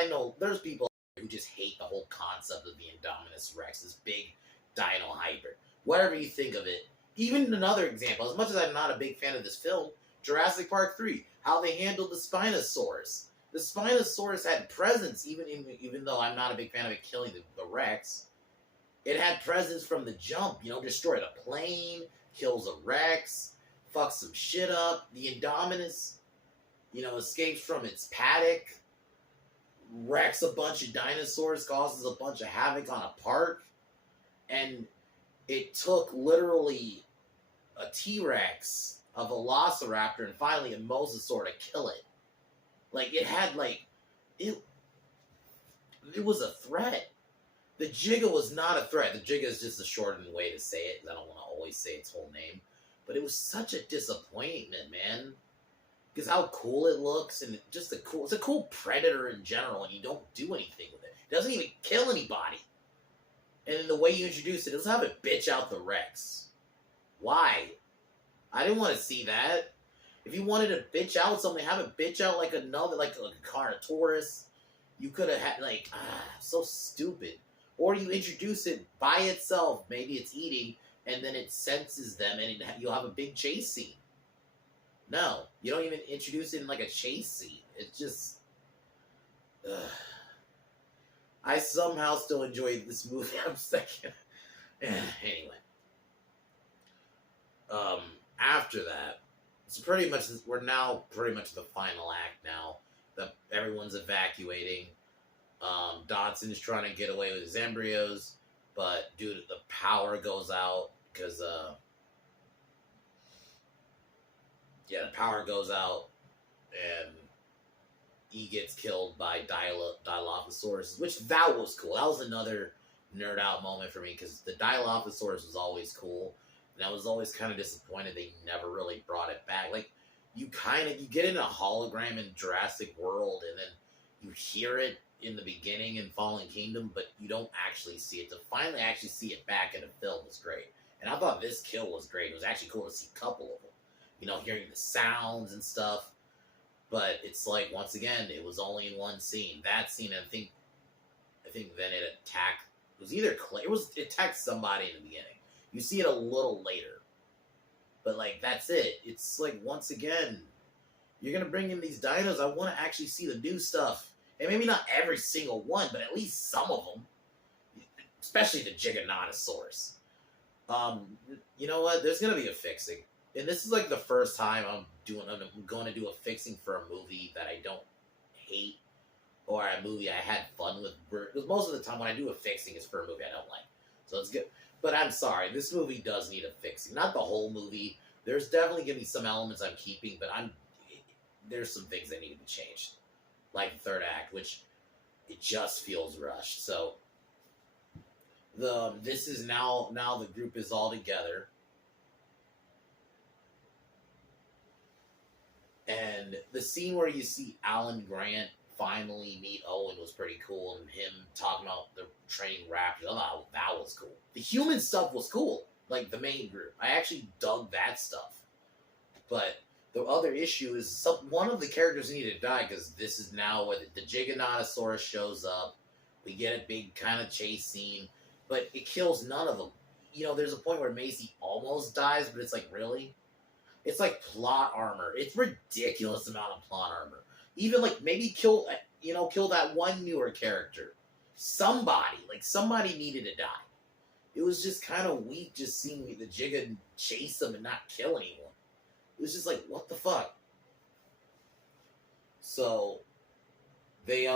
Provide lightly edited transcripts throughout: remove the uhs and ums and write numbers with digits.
I know there's people who just hate the whole concept of the Indominus Rex, this big dino hybrid. Whatever you think of it. Even another example, as much as I'm not a big fan of this film, Jurassic Park 3, how they handled the Spinosaurus. The Spinosaurus had presence, even though I'm not a big fan of it killing the Rex. It had presence from the jump, destroyed a plane, kills a Rex, fucks some shit up. The Indominus, escapes from its paddock, wrecks a bunch of dinosaurs, causes a bunch of havoc on a park, and it took literally a T-Rex, a Velociraptor, and finally a Mosasaur to kill it. Like, it had, it was a threat. The Giga was not a threat. The Giga is just a shortened way to say it, because I don't want to always say its whole name. But it was such a disappointment, man. Because how cool it looks, and it's a cool predator in general, and you don't do anything with it. It doesn't even kill anybody. And then the way you introduce it, let's have it bitch out the Rex. Why? I didn't want to see that. If you wanted to bitch out something, have it bitch out like a Carnotaurus. You could have had, so stupid. Or you introduce it by itself, maybe it's eating, and then it senses them, and you'll have a big chase scene. No, you don't even introduce it in like a chase scene. It's just... I somehow still enjoyed this movie. I'm second. Anyway. After that, we're now pretty much the final act now. Everyone's evacuating. Dodson's trying to get away with his embryos, but the power goes out because, the power goes out, and he gets killed by Dilophosaurus, which that was cool. That was another nerd out moment for me, because the Dilophosaurus was always cool, and I was always kind of disappointed they never really brought it back. Like, you get in a hologram in Jurassic World, and then you hear it in the beginning in Fallen Kingdom, but you don't actually see it. To finally actually see it back in a film was great. And I thought this kill was great. It was actually cool to see a couple of them. Hearing the sounds and stuff. But it's like, once again, it was only in one scene. That scene, I think then it attacked... It was either Clay... It attacked somebody in the beginning. You see it a little later. But, that's it. It's like, once again, you're going to bring in these dinos. I want to actually see the new stuff. And maybe not every single one, but at least some of them. Especially the Giganotosaurus. You know what? There's going to be a fixing. And this is the first time I'm going to do a fixing for a movie that I don't hate, or a movie I had fun with. Because most of the time when I do a fixing, it's for a movie I don't like. So it's good. But I'm sorry, this movie does need a fixing. Not the whole movie. There's definitely going to be some elements I'm keeping, but there's some things that need to be changed. Like the third act, which it just feels rushed. So this is now the group is all together. And the scene where you see Alan Grant finally meet Owen was pretty cool, and him talking about the training raptors. I thought that was cool. The human stuff was cool, like the main group. I actually dug that stuff. But the other issue is one of the characters needed to die, because this is now where the Giganotosaurus shows up. We get a big kind of chase scene, but it kills none of them. There's a point where Macy almost dies, but it's like, really? It's like plot armor. It's ridiculous amount of plot armor. Even maybe kill that one newer character. Somebody needed to die. It was just kind of weak just seeing the Giga chase them and not kill anyone. It was just like, what the fuck? So they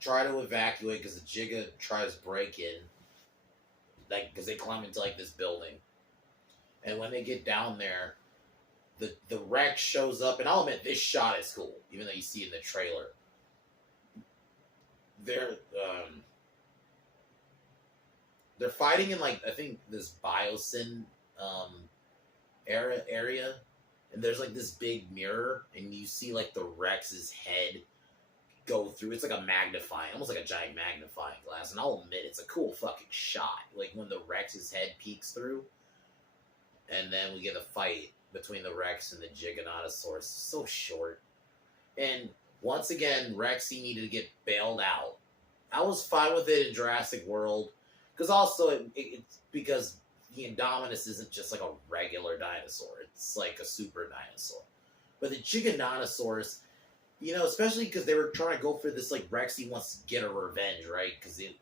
try to evacuate because the Giga tries to break in. Because they climb into this building. And when they get down there, the Rex shows up, and I'll admit, this shot is cool, even though you see it in the trailer. They're fighting in, I think, this Biosyn area, and there's, this big mirror, and you see, the Rex's head go through. It's like a magnifying, almost like a giant magnifying glass, and I'll admit, it's a cool fucking shot. When the Rex's head peeks through, and then we get a fight between the Rex and the Giganotosaurus. So short. And Once again, Rexy needed to get bailed out. I was fine with it in Jurassic World, because also it's because the Indominus isn't just like a regular dinosaur; it's like a super dinosaur. But the Giganotosaurus, especially because they were trying to go for this, like Rexy wants to get a revenge, right? Because they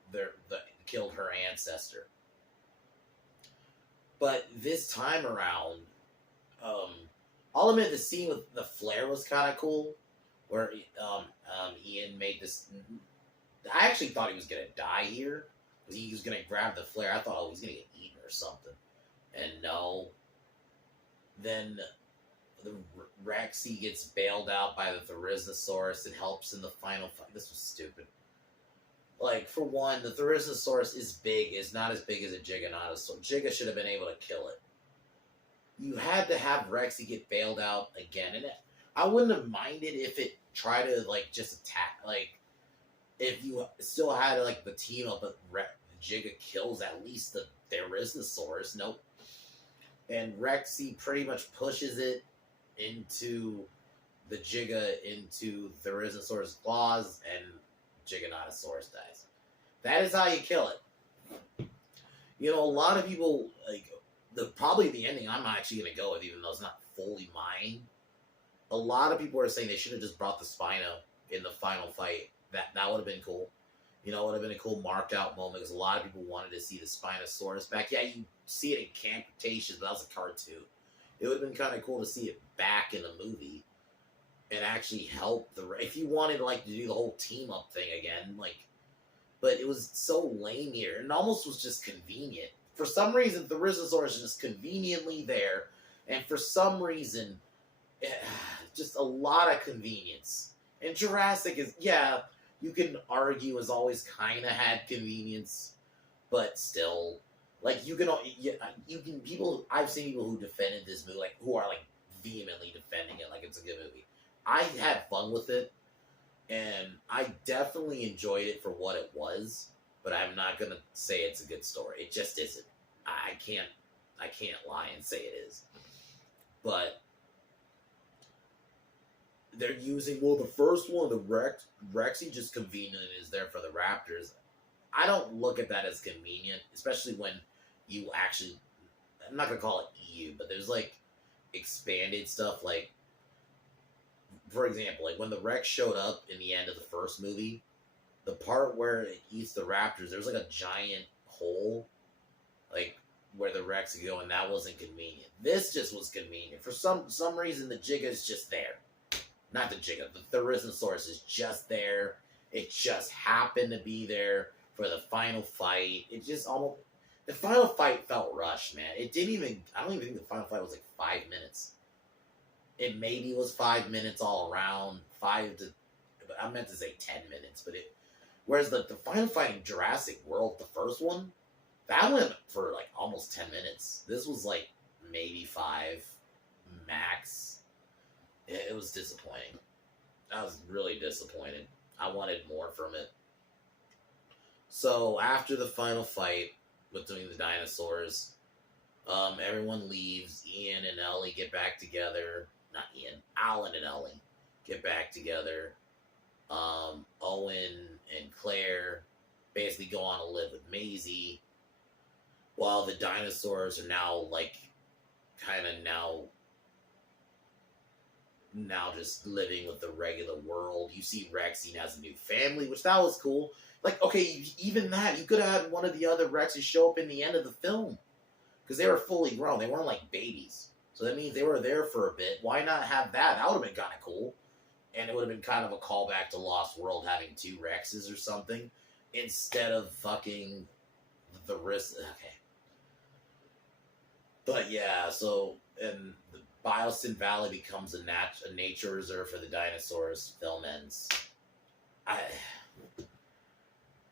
killed her ancestor. But this time around, I'll admit the scene with the flare was kind of cool, where Ian made this. I actually thought he was gonna die here. He was gonna grab the flare. I thought, he was gonna get eaten or something, and no. Then the Rexy gets bailed out by the Therizinosaurus and helps in the final fight. This was stupid. Like, for one, the Therizinosaurus is big. It's not as big as a Giganotosaurus. Giga should have been able to kill it. You had to have Rexy get bailed out again, and I wouldn't have minded if it tried to just attack. If you still had the team up, but Giga kills at least the Therizinosaurus. Nope. And Rexy pretty much pushes it into the Giga into Therizinosaurus' claws, and Giganotosaurus dies. That is how you kill it. A lot of people probably the ending I'm actually gonna go with, even though it's not fully mine. A lot of people are saying they should have just brought the Spino in the final fight. That would have been cool. It would have been a cool marked out moment, because a lot of people wanted to see the Spinosaurus back. Yeah, you see it in Camp Cretaceous, but that was a cartoon. It would have been kind of cool to see it back in the movie and actually help if you wanted to do the whole team up thing again, but it was so lame here, and almost was just convenient. For some reason, the Rhizosaurus is just conveniently there, and for some reason, just a lot of convenience. And Jurassic is, you can argue, has always kind of had convenience, but still, you can people. I've seen people who defended this movie, who are vehemently defending it, like it's a good movie. I had fun with it, and I definitely enjoyed it for what it was. But I'm not gonna say it's a good story. It just isn't. I can't lie and say it is. But they're using the first one, the Rexy just convenient is there for the Raptors. I don't look at that as convenient, especially when you actually. I'm not gonna call it EU, but there's expanded stuff for example, when the Rex showed up in the end of the first movie, the part where it eats the Raptors, there's a giant hole, where the Rex could go, and that wasn't convenient. This just was convenient. For some reason, the Giga is just there. Not the Giga, the Therizinosaurus is just there. It just happened to be there for the final fight. It just almost... The final fight felt rushed, man. It didn't even... I don't even think the final fight was 5 minutes. It maybe was 5 minutes all around. I meant to say 10 minutes, but it... Whereas the final fight in Jurassic World, the first one, that went for almost 10 minutes. This was maybe 5 max. It was disappointing. I was really disappointed. I wanted more from it. So after the final fight between the dinosaurs, everyone leaves. Ian and Ellie get back together. Not Ian, Alan and Ellie get back together. Owen and Claire basically go on to live with Maisie, while the dinosaurs are now now just living with the regular world. You see Rexy has a new family, which that was cool. Okay, even that, you could have had one of the other Rexes show up in the end of the film, because they were fully grown. They weren't babies. So that means they were there for a bit. Why not have that? That would have been kind of cool. And it would have been kind of a callback to Lost World having 2 Rexes or something, instead of fucking the risk. Okay. But yeah, so, and the Biosyn Valley becomes a nature reserve for the dinosaurs. Film ends.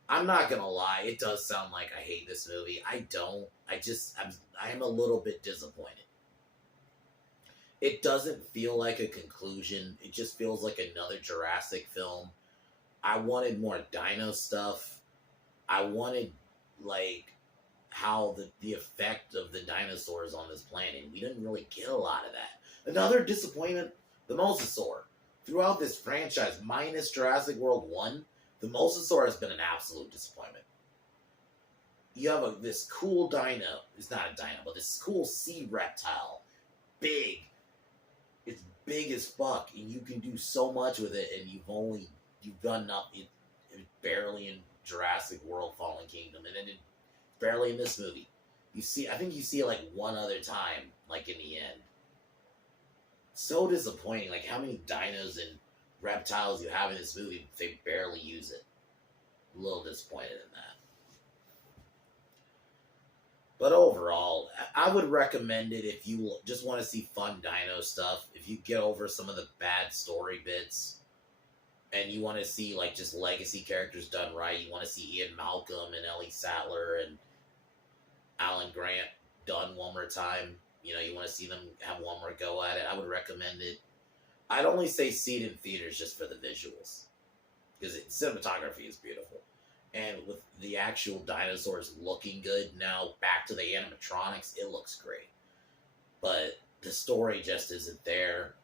I'm not gonna lie, it does sound like I hate this movie. I don't. I'm a little bit disappointed. It doesn't feel like a conclusion. It just feels like another Jurassic film. I wanted more dino stuff. I wanted, how the effect of the dinosaurs on this planet. We didn't really get a lot of that. Another disappointment, the Mosasaur. throughout this franchise, minus Jurassic World 1, the Mosasaur has been an absolute disappointment. You have this cool dino. It's not a dino, but this cool sea reptile. Big. It's big as fuck, and you can do so much with it, and you've done nothing. It's barely in Jurassic World Fallen Kingdom, and then it's barely in this movie. I think you see it like one other time, like in the end. So disappointing. Like how many dinos and reptiles you have in this movie, they barely use it. A little disappointed in that. But overall, I would recommend it if you just want to see fun dino stuff. If you get over some of the bad story bits, and you want to see like just legacy characters done right, you want to see Ian Malcolm and Ellie Sattler and Alan Grant done one more time. You know, you want to see them have one more go at it. I would recommend it. I'd only say see it in theaters just for the visuals, because cinematography is beautiful. And with the actual dinosaurs looking good now, back to the animatronics, it looks great. But the story just isn't there,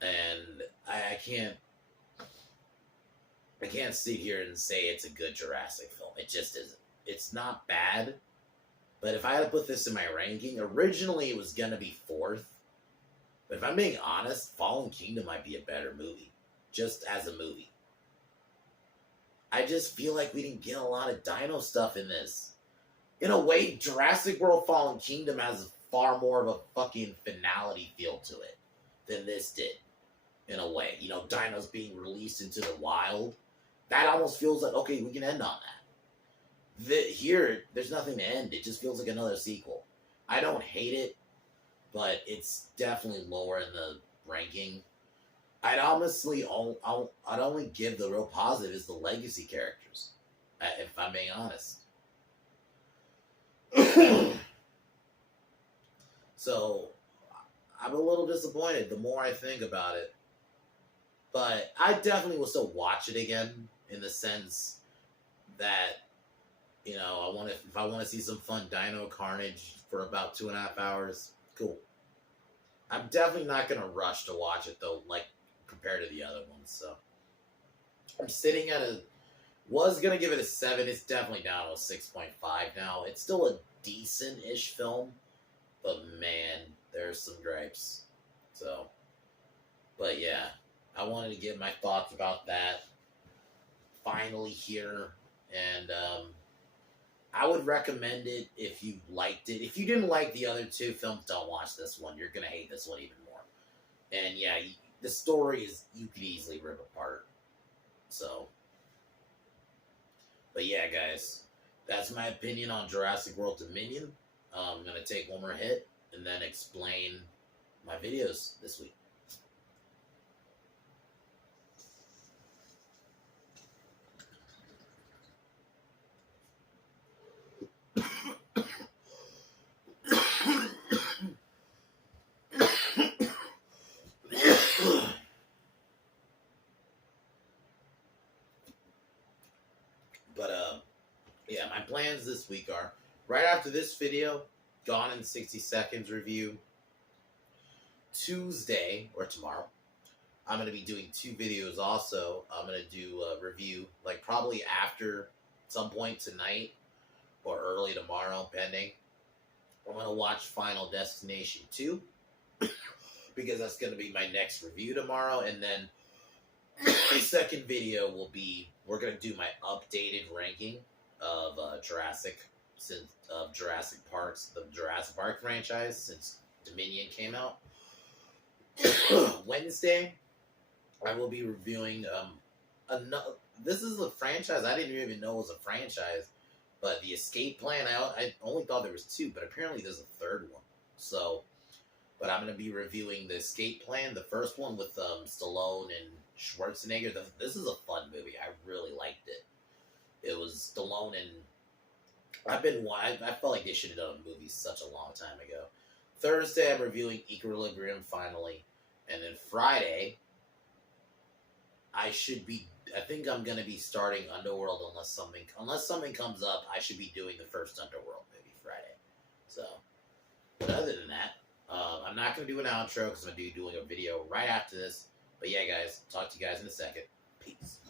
and I can't sit here and say it's a good Jurassic film. It just isn't. It's not bad, but if I had to put this in my ranking, originally it was gonna be 4th. But if I'm being honest, Fallen Kingdom might be a better movie, just as a movie. I just feel like we didn't get a lot of dino stuff in this. In a way, Jurassic World Fallen Kingdom has far more of a fucking finality feel to it than this did. In a way, you know, dinos being released into the wild, that almost feels like, okay, we can end on that. Here, there's nothing to end. It just feels like another sequel. I don't hate it, but it's definitely lower in the ranking. I'd only give the real positive is the legacy characters, if I'm being honest. So, I'm a little disappointed the more I think about it. But I definitely will still watch it again, in the sense that, you know, if I want to see some fun dino carnage for about 2.5 hours, cool. I'm definitely not going to rush to watch it, though, like, compared to the other ones, so. I'm sitting at was going to give it a 7, it's definitely down to a 6.5 now. It's still a decent-ish film, but man, there's some gripes. So, but yeah, I wanted to give my thoughts about that finally here, and I would recommend it if you liked it. If you didn't like the other 2 films, don't watch this one. You're going to hate this one even more. And yeah, the story is, you could easily rip apart. So, but yeah, guys, that's my opinion on Jurassic World Dominion. I'm going to take one more hit and then explain my videos this week. Yeah, my plans this week are, right after this video, Gone in 60 Seconds review, Tuesday, or tomorrow, I'm going to be doing 2 videos also. I'm going to do a review, like probably after some point tonight, or early tomorrow, pending. I'm going to watch Final Destination 2, because that's going to be my next review tomorrow, and then my second video will be, we're going to do my updated ranking of Jurassic Parks, the Jurassic Park franchise, since Dominion came out. Wednesday, I will be reviewing another. This is a franchise I didn't even know was a franchise, but the Escape Plan. I only thought there was 2, but apparently there's a 3rd one. So, but I'm going to be reviewing the Escape Plan, the first one with Stallone and Schwarzenegger. This is a fun movie. I really liked it. It was Stallone and I felt like they should have done a movie such a long time ago. Thursday, I'm reviewing Equilibrium finally, and then Friday, I think I'm gonna be starting Underworld unless something comes up. I should be doing the first Underworld movie Friday. So, but other than that, I'm not gonna do an outro because I'm gonna be doing a video right after this. But yeah, guys, talk to you guys in a second. Peace.